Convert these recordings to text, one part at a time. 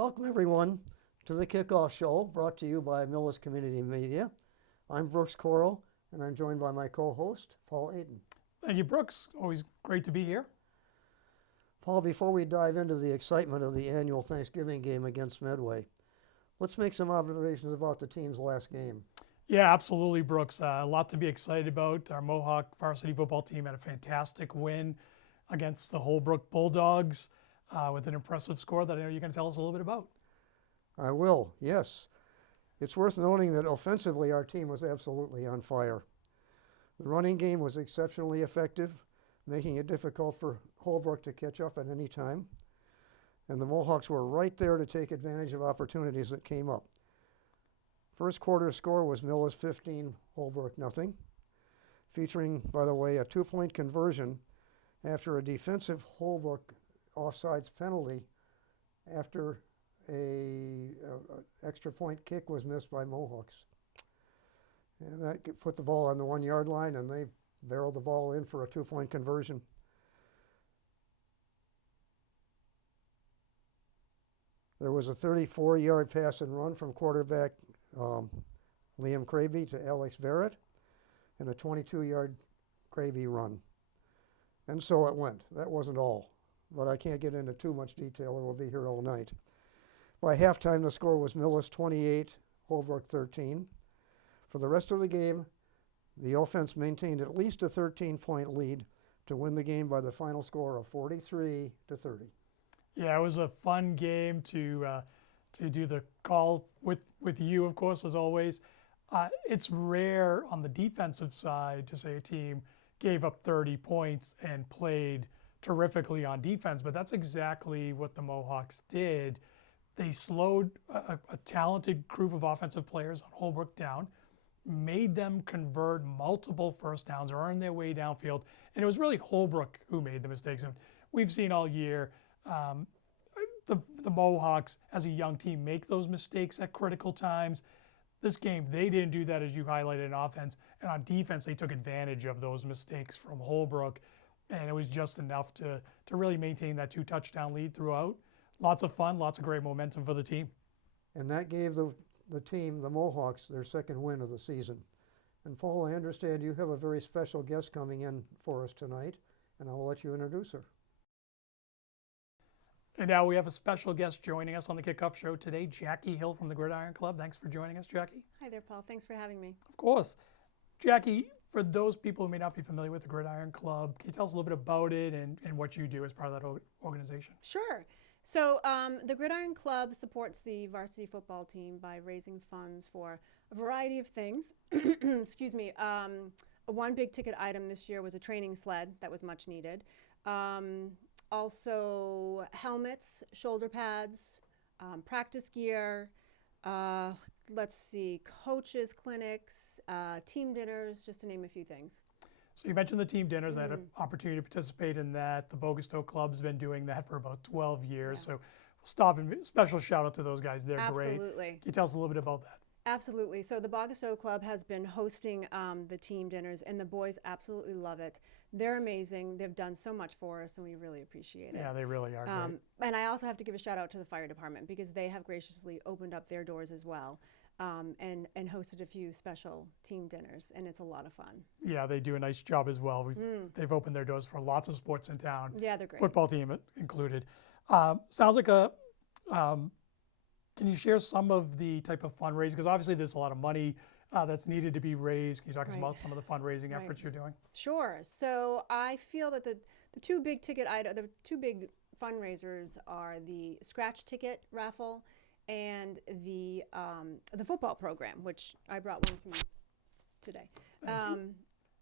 Welcome, everyone, to the Kickoff Show, brought to you by Millis Community Media. I'm Brooks Corll, and I'm joined by my co-host, Paul Ayton. Thank you, Brooks. Always great to be here. Paul, before we dive into the excitement of the annual Thanksgiving game against Medway, let's make some observations about the team's last game. Yeah, absolutely, Brooks. A lot to be excited about. Our Mohawk varsity football team had a fantastic win against the Holbrook Bulldogs with an impressive score that I know you're going to tell us a little bit about. I will, yes. It's worth noting that offensively our team was absolutely on fire. The running game was exceptionally effective, making it difficult for Holbrook to catch up at any time. And the Mohawks were right there to take advantage of opportunities that came up. First quarter score was Millis 15, Holbrook nothing, featuring, by the way, a 2-point conversion after a defensive Holbrook offsides penalty after a extra point kick was missed by Mohawks. And that put the ball on the 1 yard line, and they barreled the ball in for a 2-point conversion. There was a 34-yard pass and run from quarterback Liam Kraby to Alex Barrett, and a 22-yard Kraby run. And so it went. That wasn't all, but I can't get into too much detail or we'll be here all night. By halftime, the score was Millis 28, Holbrook 13. For the rest of the game, the offense maintained at least a 13-point lead to win the game by the final score of 43-30. Yeah, it was a fun game to do the call with you, of course, as always. It's rare on the defensive side to say a team gave up 30 points and played terrifically on defense, but that's exactly what the Mohawks did. They slowed a talented group of offensive players on Holbrook down, made them convert multiple first downs, earn their way downfield, and it was really Holbrook who made the mistakes. And we've seen all year the Mohawks, as a young team, make those mistakes at critical times. This game, they didn't do that, as you highlighted, in offense. And on defense, they took advantage of those mistakes from Holbrook. And it was just enough to really maintain that 2-touchdown lead throughout. Lots of fun, lots of great momentum for the team. And that gave the team, the Mohawks, their second win of the season. And Paul, I understand you have a very special guest coming in for us tonight, and I will let you introduce her. And now we have a special guest joining us on the Kickoff Show today, Jackie Hill from the Gridiron Club. Thanks for joining us, Jackie. Hi there, Paul. Thanks for having me. Of course. Jackie, for those people who may not be familiar with the Gridiron Club, can you tell us a little bit about it and what you do as part of that organization? Sure. So the Gridiron Club supports the varsity football team by raising funds for a variety of things. Excuse me. One big ticket item this year was a training sled that was much needed. Also helmets, shoulder pads, practice gear, let's see, coaches, clinics, team dinners, just to name a few things. So you mentioned the team dinners. I had an opportunity to participate in that. The Bogastow Club's been doing that for about 12 years. Yeah. So we'll stop and special shout out to those guys. They're great. Absolutely. Can you tell us a little bit about that? Absolutely. So the Bogastow Club has been hosting the team dinners, and the boys absolutely love it. They're amazing. They've done so much for us, and we really appreciate it. Yeah, they really are great. And I also have to give a shout out to the fire department because they have graciously opened up their doors as well and hosted a few special team dinners, and it's a lot of fun. Yeah, they do a nice job as well. They've opened their doors for lots of sports in town. Yeah, they're great. Football team included. Sounds like can you share some of the type of fundraising? Because obviously there's a lot of money that's needed to be raised. Can you talk to us about some of the fundraising efforts you're doing? Sure. So I feel that the two big ticket items, the two big fundraisers are the scratch ticket raffle and the football program, which I brought one from you today.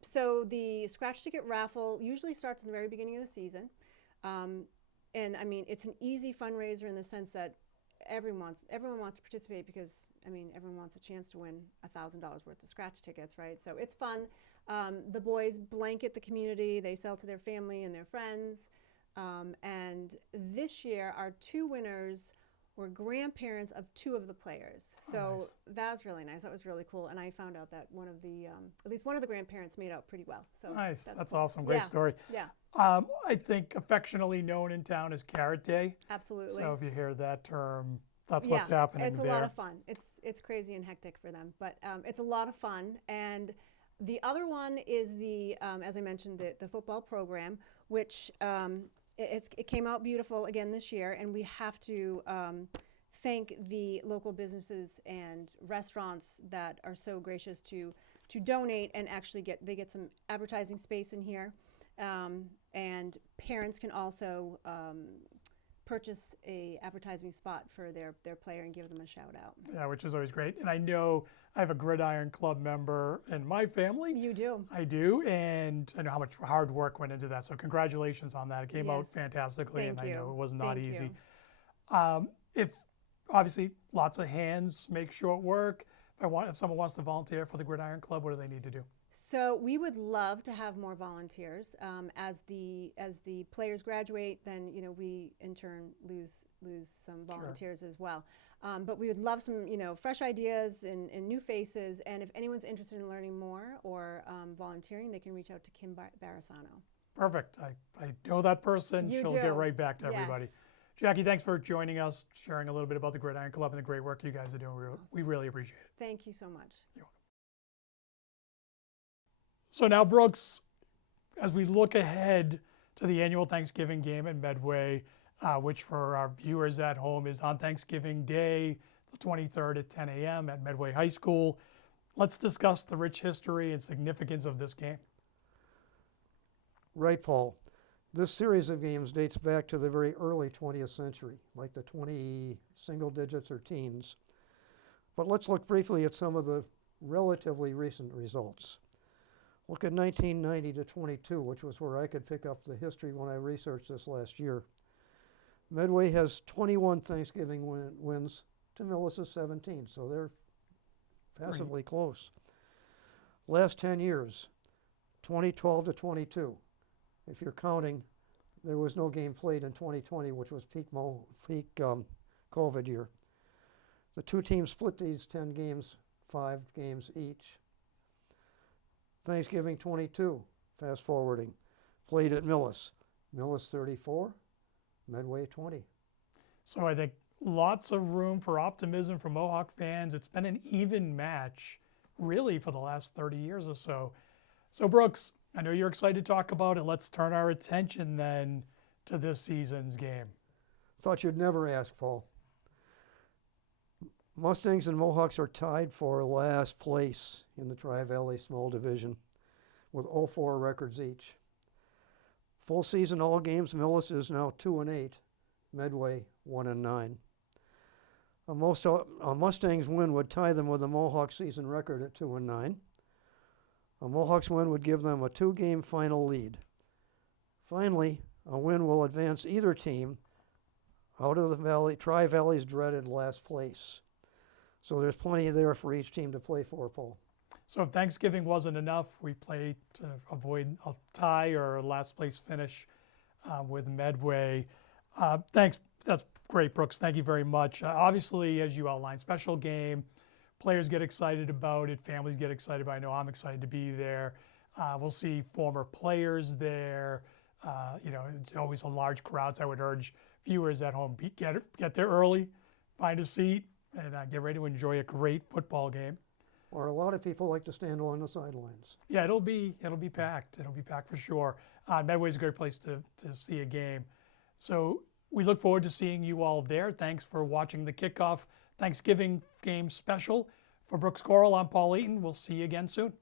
So the scratch ticket raffle usually starts in the very beginning of the season. And I mean, it's an easy fundraiser in the sense that everyone wants to participate because, I mean, everyone wants a chance to win $1,000 worth of scratch tickets, right? So it's fun. The boys blanket the community. They sell to their family and their friends. And this year, our two winners were grandparents of two of the players. So nice. That was really nice. That was really cool. And I found out that one of the, at least one of the grandparents made out pretty well. So nice. That's cool. awesome. Great story. Yeah. I think affectionately known in town as Carrot Day. Absolutely. So if you hear that term that's what's happening it's a there. lot of fun. It's crazy and hectic for them, but it's a lot of fun. And the other one is the, as I mentioned, the football program, which it came out beautiful again this year, and we have to thank the local businesses and restaurants that are so gracious to donate and actually get some advertising space in here, and parents can also purchase a advertising spot for their player and give them a shout out. Yeah, which is always great. And I know I have a Gridiron Club member in my family. You do. I do, and I know how much hard work went into that. So congratulations on that. It came out Yes. fantastically, Thank and you. I know it was not Thank easy. you. If obviously lots of hands make short work. If someone wants to volunteer for the Gridiron Club, what do they need to do? So we would love to have more volunteers. As the players graduate, then we in turn lose some volunteers as well. But we would love some fresh ideas and new faces. And if anyone's interested in learning more or volunteering, they can reach out to Kim Barasano. Perfect. I know that person. You She'll do. get right back to everybody. Yes. Jackie, thanks for joining us, sharing a little bit about the Gridiron Club and the great work you guys are doing. We really appreciate it. Thank you so much. So now, Brooks, as we look ahead to the annual Thanksgiving game at Medway, which for our viewers at home is on Thanksgiving Day, the 23rd at 10 a.m. at Medway High School, let's discuss the rich history and significance of this game. Right, Paul. This series of games dates back to the very early 20th century, like the 20 single digits or teens. But let's look briefly at some of the relatively recent results. Look at 1990 to 22, which was where I could pick up the history when I researched this last year. Medway has 21 Thanksgiving wins to Millis' 17, so they're passively close. Last 10 years, 2012 to 22. If you're counting, there was no game played in 2020, which was peak COVID year. The two teams split these 10 games, 5 games each. Thanksgiving 22, fast forwarding, played at Millis. Millis 34, Medway 20. So I think lots of room for optimism for Mohawk fans. It's been an even match, really, for the last 30 years or so. So Brooks, I know you're excited to talk about it. Let's turn our attention then to this season's game. Thought you'd never ask, Paul. Mustangs and Mohawks are tied for last place in the Tri-Valley Small Division with 0-4 records each. Full season all games, Millis is now 2-8, Medway 1-9. A Mustangs win would tie them with a Mohawk season record at 2-9. A Mohawks win would give them a 2-game final lead. Finally, a win will advance either team out of the Tri-Valley's dreaded last place. So there's plenty there for each team to play for, Paul. So if Thanksgiving wasn't enough, we played to avoid a tie or a last place finish with Medway. Thanks. That's great, Brooks. Thank you very much. Obviously, as you outlined, special game. Players get excited about it. Families get excited about it. I know I'm excited to be there. We'll see former players there. It's always a large crowd, so I would urge viewers at home, get there early, find a seat, and get ready to enjoy a great football game. Or a lot of people like to stand along the sidelines. Yeah, it'll be packed. It'll be packed for sure. Medway's a great place to see a game. So we look forward to seeing you all there. Thanks for watching the Kickoff Thanksgiving game special. For Brooks Coral, I'm Paul Eaton. We'll see you again soon.